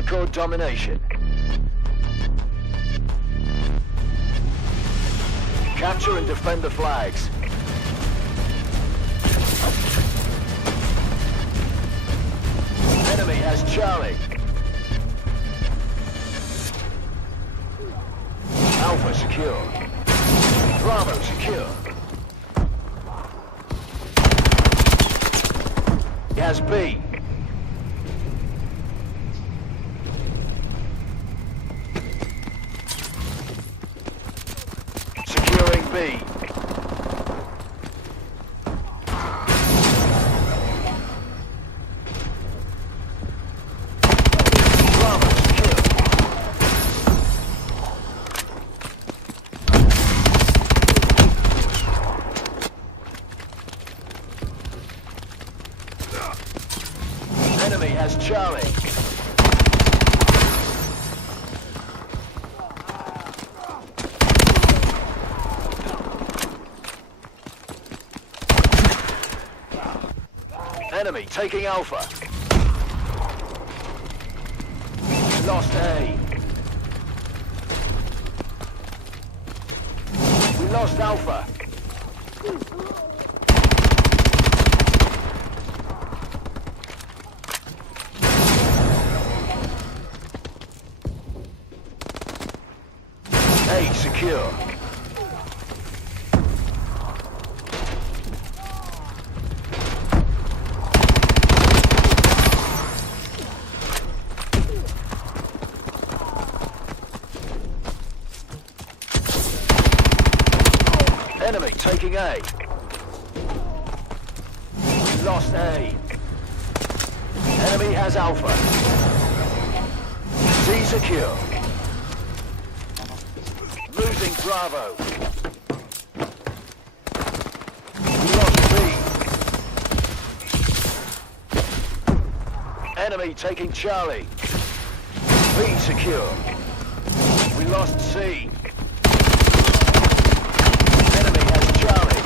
Hardcore domination. Capture and defend the flags. Enemy has Charlie. Alpha secure. Bravo secure. He has B. Securing B. Bravo secure. Enemy has Charlie. Enemy taking Alpha. Lost A. We lost Alpha. A secure. Enemy taking A. We lost A. Enemy has Alpha. C secure. Losing Bravo. We lost B. Enemy taking Charlie. B secure. We lost C. Enemy has Charlie.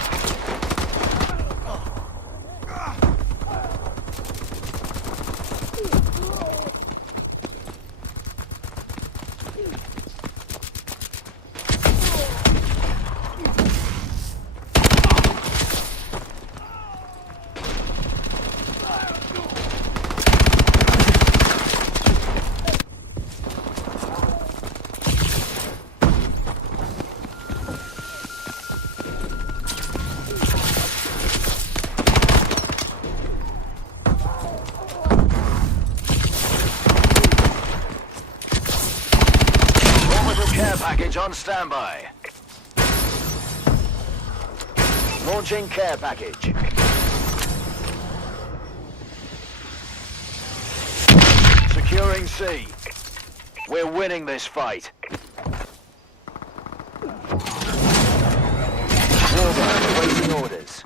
Care package on standby. Launching care package. Securing C. We're winning this fight. Warbird awaiting orders.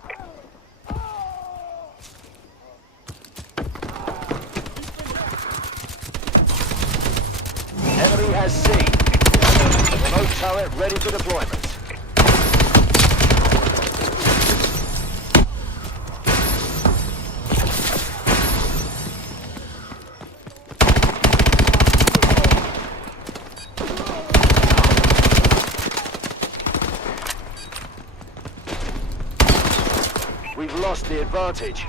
Enemy has C. Remote turret ready for deployment. We've lost the advantage.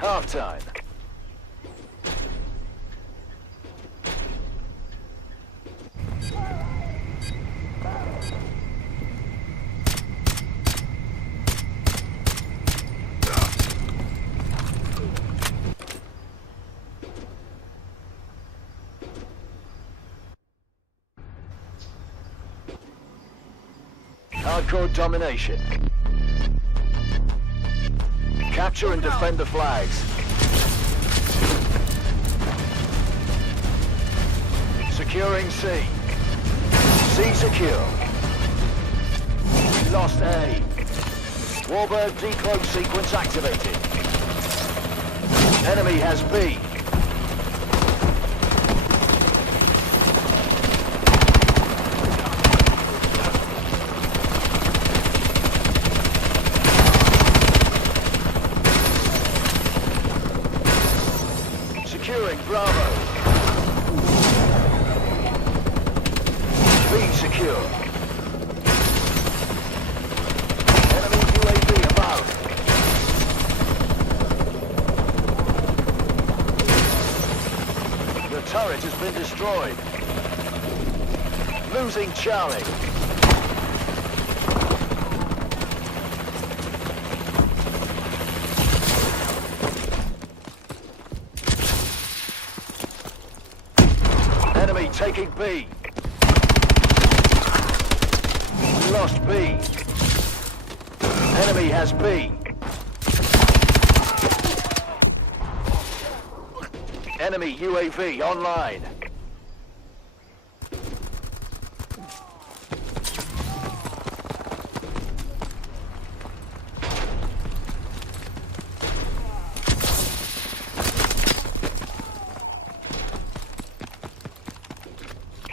Half time. Hardcore domination. Capture and defend the flags. Securing C. C secure. Lost A. Warbird decloak sequence activated. Enemy has B. Securing Bravo. B secure. Enemy UAV above. Your turret has been destroyed. Losing Charlie. Enemy taking B. We lost B. Enemy has B. Enemy UAV online.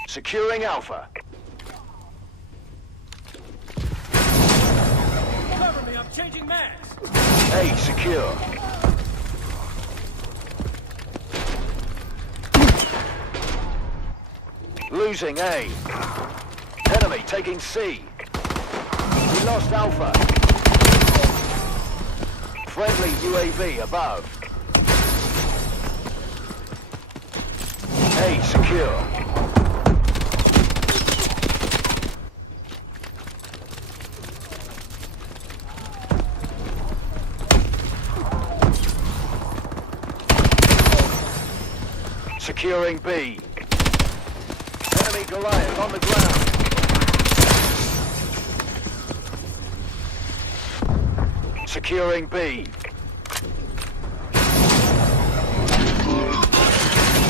Securing Alpha. Cover me, I'm changing mags. A secure. Losing A. Enemy taking C. We lost Alpha. Friendly UAV above. A secure. Securing B. Enemy Goliath on the ground. Securing B.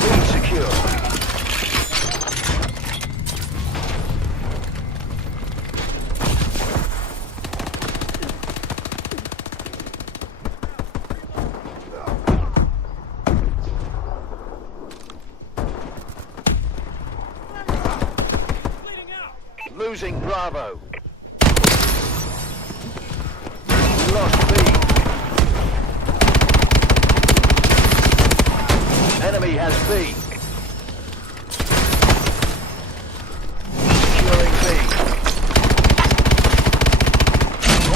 B secure. Losing Bravo. We lost B. Enemy has B. Securing B.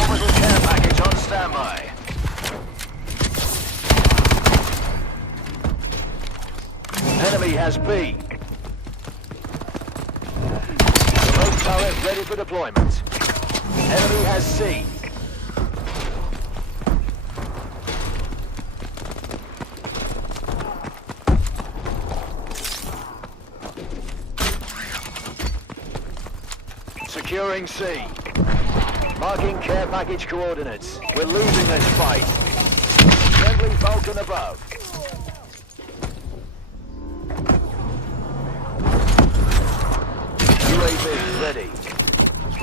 Orbital care package on standby. Enemy has B. Turret ready for deployment. Enemy has C. Securing C. Marking care package coordinates. We're losing this fight. Friendly Vulcan above. UAV ready.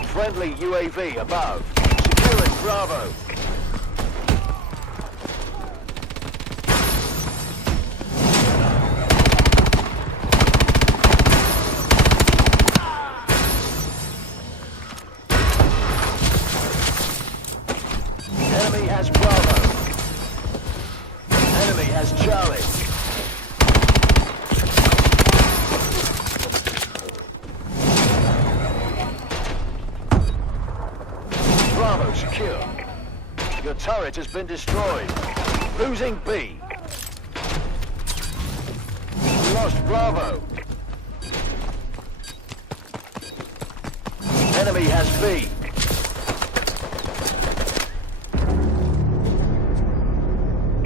Friendly UAV above. Securing Bravo. Enemy has Bravo. Enemy has Charlie. Bravo secure. Your turret has been destroyed. Losing B. We lost Bravo. Enemy has B.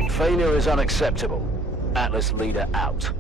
Failure is unacceptable. Atlas leader out.